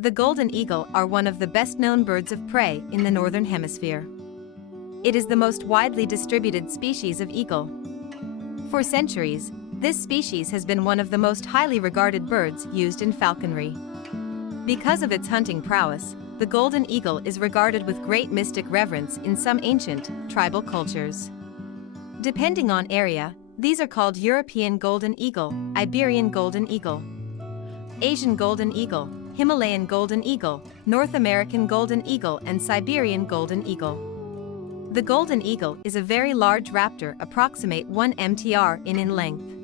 The golden eagle are one of the best-known birds of prey in the Northern Hemisphere. It is the most widely distributed species of eagle. For centuries, this species has been one of the most highly regarded birds used in falconry. Because of its hunting prowess, the golden eagle is regarded with great mystic reverence in some ancient, tribal cultures. Depending on area, these are called European golden eagle, Iberian golden eagle, Asian golden eagle, Himalayan golden eagle, North American golden eagle, and Siberian golden eagle. The golden eagle is a very large raptor, approximate 1 mtr in length.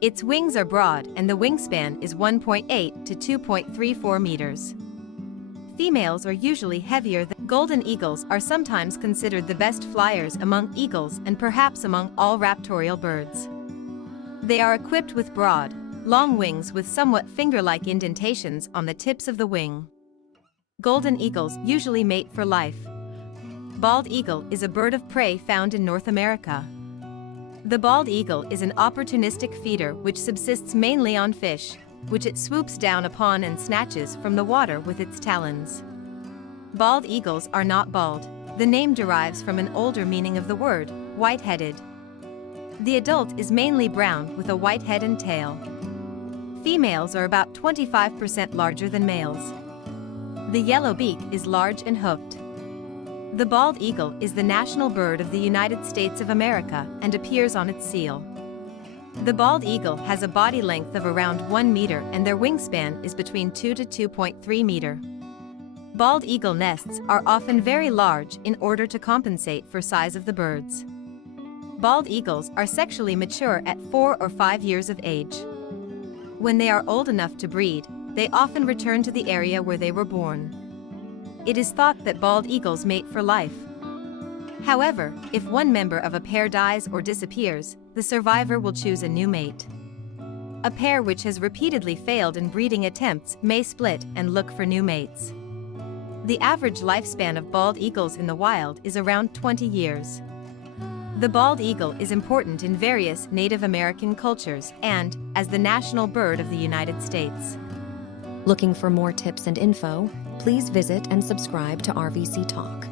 Its wings are broad and the wingspan is 1.8 to 2.34 meters. Females are usually heavier than golden eagles are sometimes considered the best flyers among eagles and perhaps among all raptorial birds. They are equipped with broad, long wings with somewhat finger-like indentations on the tips of the wing. Golden eagles usually mate for life. Bald eagle is a bird of prey found in North America. The bald eagle is an opportunistic feeder which subsists mainly on fish, which it swoops down upon and snatches from the water with its talons. Bald eagles are not bald. The name derives from an older meaning of the word, white-headed. The adult is mainly brown with a white head and tail. Females are about 25% larger than males. The yellow beak is large and hooked. The bald eagle is the national bird of the United States of America and appears on its seal. The bald eagle has a body length of around 1 meter and their wingspan is between 2 to 2.3 meter. Bald eagle nests are often very large in order to compensate for size of the birds. Bald eagles are sexually mature at 4 or 5 years of age. When they are old enough to breed, they often return to the area where they were born. It is thought that bald eagles mate for life. However, if one member of a pair dies or disappears, the survivor will choose a new mate. A pair which has repeatedly failed in breeding attempts may split and look for new mates. The average lifespan of bald eagles in the wild is around 20 years. The bald eagle is important in various Native American cultures and as the national bird of the United States. Looking for more tips and info? Please visit and subscribe to RVC Talk.